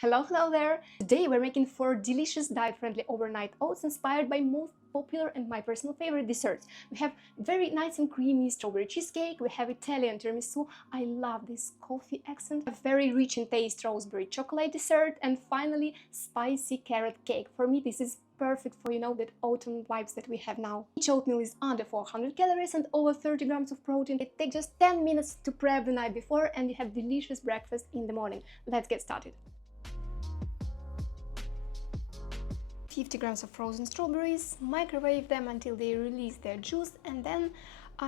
Hello there! Today we're making 4 delicious diet-friendly overnight oats inspired by most popular and my personal favorite desserts. We have very nice and creamy strawberry cheesecake, we have Italian tiramisu, I love this coffee accent, a very rich in taste raspberry chocolate dessert, and finally spicy carrot cake. For me this is perfect for, that autumn vibes that we have now. Each oatmeal is under 400 calories and over 30 grams of protein. It takes just 10 minutes to prep the night before and you have delicious breakfast in the morning. Let's get started. 50 grams of frozen strawberries, microwave them until they release their juice, and then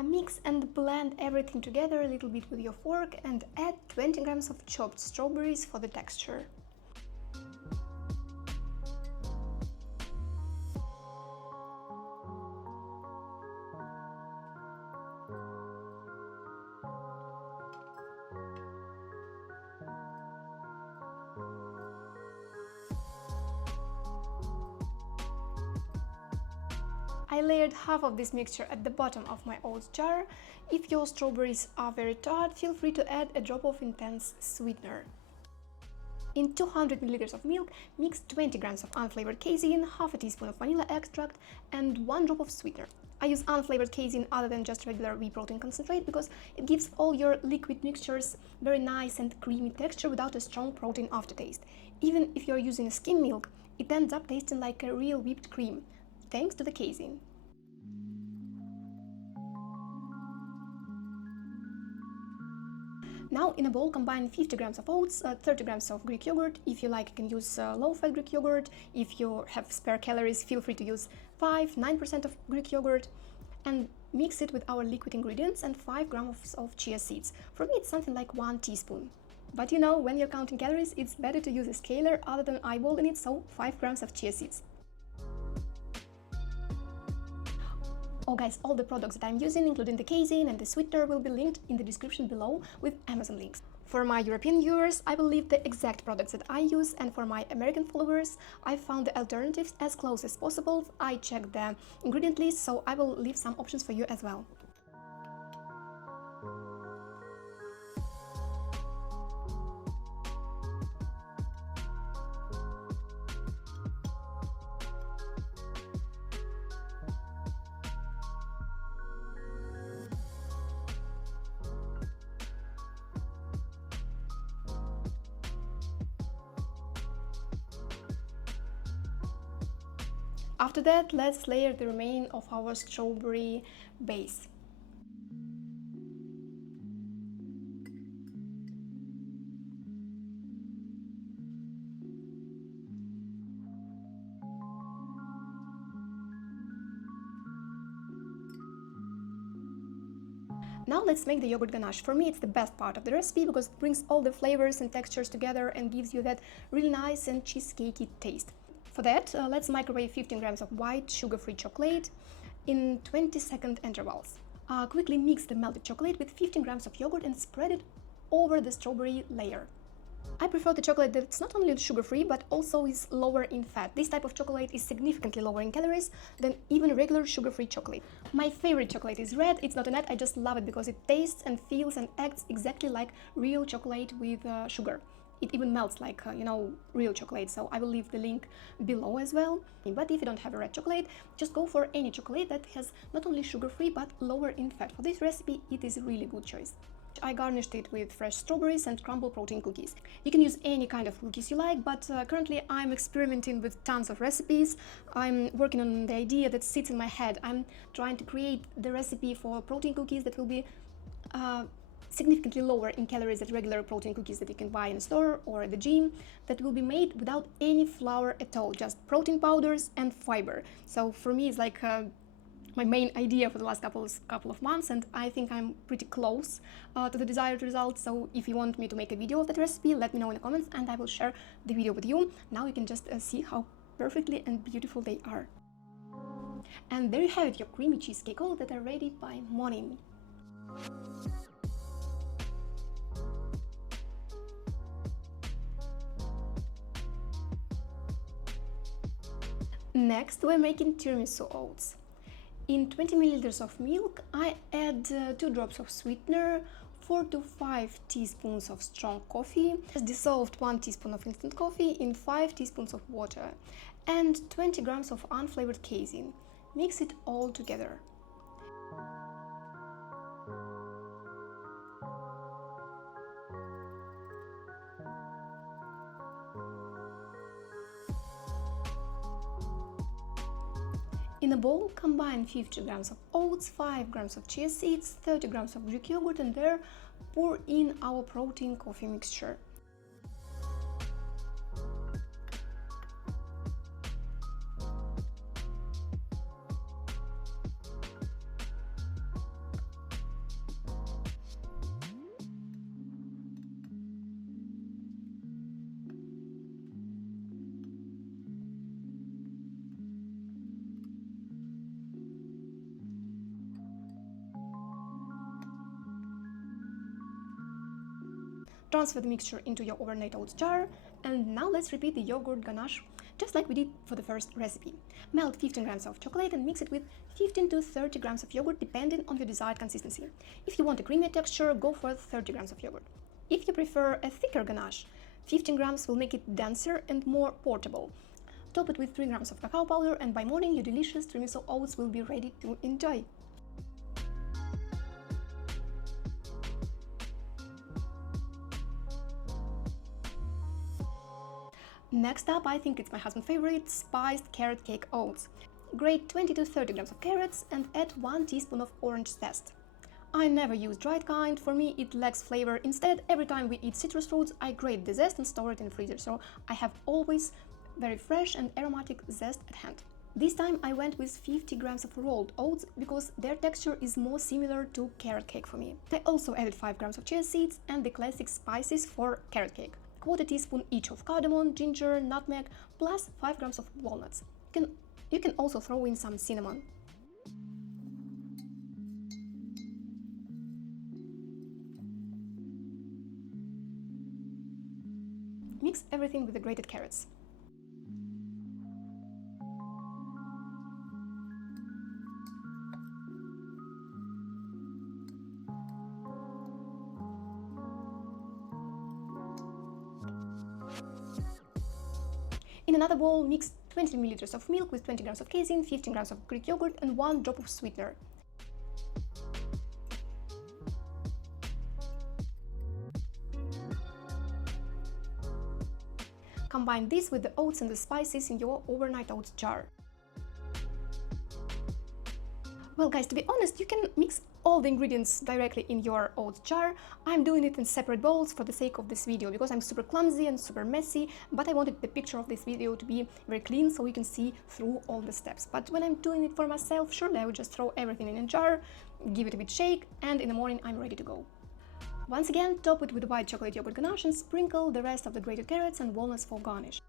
mix and blend everything together a little bit with your fork and add 20 grams of chopped strawberries for the texture. I layered half of this mixture at the bottom of my oats jar. If your strawberries are very tart, feel free to add a drop of Intense Sweetener. In 200 ml of milk, mix 20 grams of unflavored casein, half a teaspoon of vanilla extract, and 1 drop of sweetener. I use unflavored casein other than just regular whey protein concentrate because it gives all your liquid mixtures very nice and creamy texture without a strong protein aftertaste. Even if you're using a skim milk, it ends up tasting like a real whipped cream, thanks to the casein. Now in a bowl combine 50 grams of oats, 30 grams of Greek yogurt. If you like, you can use low-fat Greek yogurt. If you have spare calories, feel free to use 9% of Greek yogurt, and mix it with our liquid ingredients and 5 grams of chia seeds. For me it's something like 1 teaspoon. But when you're counting calories, it's better to use a scaler other than eyeballing it, so 5 grams of chia seeds. Oh guys, all the products that I'm using, including the casein and the sweetener, will be linked in the description below with Amazon links. For my European viewers, I will leave the exact products that I use, and for my American followers, I found the alternatives as close as possible. I checked the ingredient list, so I will leave some options for you as well. After that, let's layer the remaining of our strawberry base. Now let's make the yogurt ganache. For me it's the best part of the recipe because it brings all the flavors and textures together and gives you that really nice and cheesecakey taste. For that, let's microwave 15 grams of white sugar-free chocolate in 20-second intervals. Quickly mix the melted chocolate with 15 grams of yogurt and spread it over the strawberry layer. I prefer the chocolate that's not only sugar-free but also is lower in fat. This type of chocolate is significantly lower in calories than even regular sugar-free chocolate. My favorite chocolate is red. It's not a nut, I just love it because it tastes and feels and acts exactly like real chocolate with sugar. It even melts like, real chocolate, so I will leave the link below as well. But if you don't have a red chocolate, just go for any chocolate that has not only sugar-free but lower in fat. For this recipe, it is a really good choice. I garnished it with fresh strawberries and crumble protein cookies. You can use any kind of cookies you like, but currently I'm experimenting with tons of recipes. I'm working on the idea that sits in my head. I'm trying to create the recipe for protein cookies that will be significantly lower in calories than regular protein cookies that you can buy in a store or at the gym, that will be made without any flour at all, just protein powders and fiber. So for me it's like my main idea for the last couple of months, and I think I'm pretty close to the desired result. So if you want me to make a video of that recipe, let me know in the comments and I will share the video with you. Now you can just see how perfectly and beautiful they are. And there you have it, your creamy cheesecake all that are ready by morning. Next, we're making tiramisu oats. In 20 ml of milk, I add 2 drops of sweetener, 4 to 5 teaspoons of strong coffee, dissolved 1 teaspoon of instant coffee in 5 teaspoons of water, and 20 grams of unflavored casein. Mix it all together. In a bowl, combine 50 grams of oats, 5 grams of chia seeds, 30 grams of Greek yogurt, and there pour in our protein coffee mixture. Transfer the mixture into your overnight oats jar, and now let's repeat the yogurt ganache just like we did for the first recipe. Melt 15 grams of chocolate and mix it with 15 to 30 grams of yogurt depending on your desired consistency. If you want a creamy texture, go for 30 grams of yogurt. If you prefer a thicker ganache, 15 grams will make it denser and more portable. Top it with 3 grams of cacao powder, and by morning your delicious tiramisu oats will be ready to enjoy. Next up, I think it's my husband's favorite, spiced carrot cake oats. Grate 20 to 30 grams of carrots and add 1 teaspoon of orange zest. I never use dried kind, for me it lacks flavor. Instead, every time we eat citrus fruits, I grate the zest and store it in the freezer, so I have always very fresh and aromatic zest at hand. This time I went with 50 grams of rolled oats because their texture is more similar to carrot cake for me. I also added 5 grams of chia seeds and the classic spices for carrot cake. Quarter teaspoon each of cardamom, ginger, nutmeg, plus 5 grams of walnuts. You can also throw in some cinnamon. Mix everything with the grated carrots. In another bowl, mix 20 ml of milk with 20 grams of casein, 15 grams of Greek yogurt, and 1 drop of sweetener. Combine this with the oats and the spices in your overnight oats jar. Well guys, to be honest, you can mix all the ingredients directly in your oats jar. I'm doing it in separate bowls for the sake of this video because I'm super clumsy and super messy, but I wanted the picture of this video to be very clean so you can see through all the steps. But when I'm doing it for myself, surely I would just throw everything in a jar, give it a bit shake, and in the morning I'm ready to go. Once again, top it with white chocolate yogurt ganache and sprinkle the rest of the grated carrots and walnuts for garnish.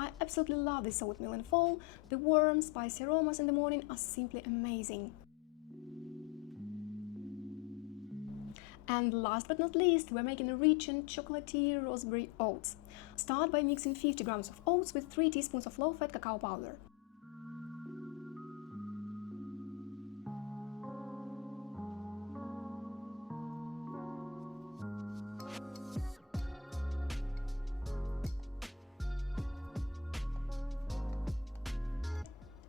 I absolutely love this oatmeal in fall. The warm, spicy aromas in the morning are simply amazing. And last but not least, we're making a rich and chocolatey raspberry oats. Start by mixing 50 grams of oats with 3 teaspoons of low-fat cacao powder.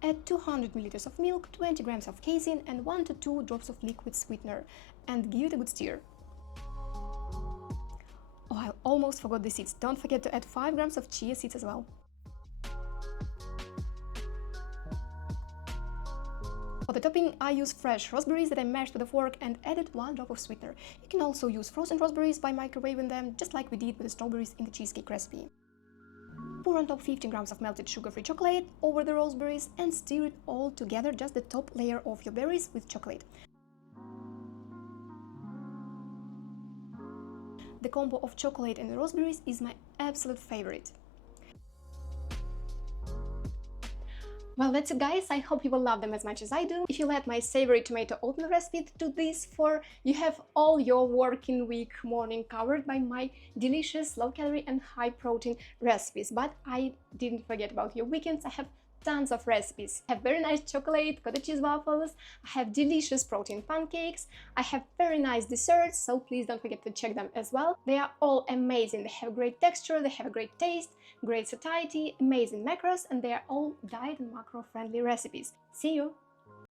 Add 200 ml of milk, 20 grams of casein, and 1 to 2 drops of liquid sweetener, and give it a good stir. Oh, I almost forgot the seeds. Don't forget to add 5 grams of chia seeds as well. For the topping, I use fresh raspberries that I mashed with a fork and added 1 drop of sweetener. You can also use frozen raspberries by microwaving them, just like we did with the strawberries in the cheesecake recipe. Pour on top 15 grams of melted sugar-free chocolate over the raspberries and stir it all together, just the top layer of your berries with chocolate. The combo of chocolate and the raspberries is my absolute favorite. Well, that's it, guys. I hope you will love them as much as I do. If you let my savory tomato oatmeal recipe to this for, you have all your working week morning covered by my delicious low-calorie and high-protein recipes. But I didn't forget about your weekends. I have tons of recipes. I have very nice chocolate, cottage cheese waffles, I have delicious protein pancakes, I have very nice desserts, so please don't forget to check them as well. They are all amazing. They have great texture, they have a great taste, great satiety, amazing macros, and they are all diet and macro friendly recipes. See you!